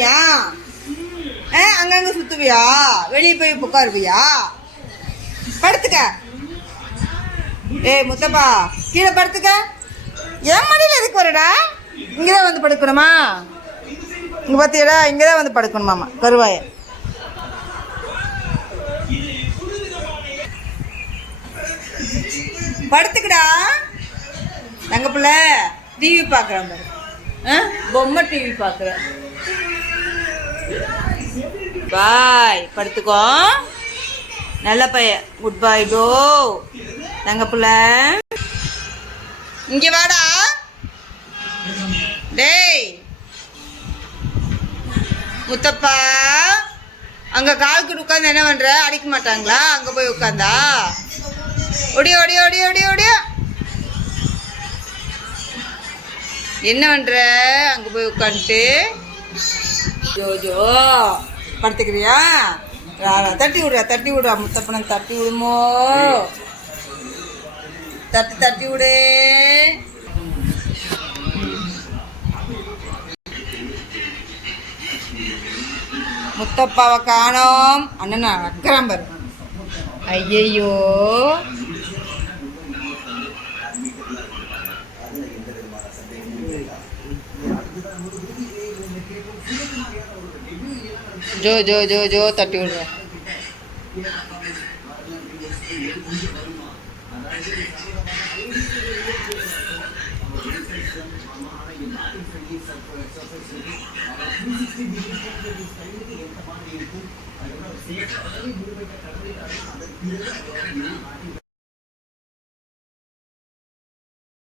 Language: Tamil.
பண்ணுவியா? அங்கங்க சுத்துவியா? வெளியே போய் உட்காருவியா? படுத்துக்க. ஏய் முத்தப்பா, கீழே படுத்துக்க. என் மடியில் எதுக்கு வரடா? இங்கேதான் வந்து படுக்கணுமா? இங்கே பார்த்தியடா, இங்கேதான் வந்து படுக்கணுமாம்மா கருவாய. படுத்துக்கடா தங்க பிள்ளை. டிவி பார்க்குறேன் பாரு. பொம்மை டிவி பார்க்குறேன். பாய், படுத்துக்கோ. நல்ல பையன். குட் பாய் டோ தங்க பிள்ளை. இங்கே வாடா. டேய் முத்தப்பா, அங்கே கால்கிட்ட உட்காந்து என்ன பண்ணுற? அடிக்க மாட்டாங்களா? அங்கே போய் உட்காந்தா? ஒடியோ ஒடியோ ஒடியோ ஒடியோ ஒடியோ. என்ன பண்ணுற? அங்கே போய் உட்காந்துட்டு ஜோ ஜோ படுத்துக்கிறியா? தட்டி விடுறா, தட்டி விடுறா. முத்தப்பனை தட்டி விடுமோ? தட்டி தட்டி விடு. முத்தப்பாவை காணோம். அண்ணனா அக்கறாம் பாரு. ஐயையோ, ஜோ ஜோ ஜோ ஜோ தட்டி விடுற.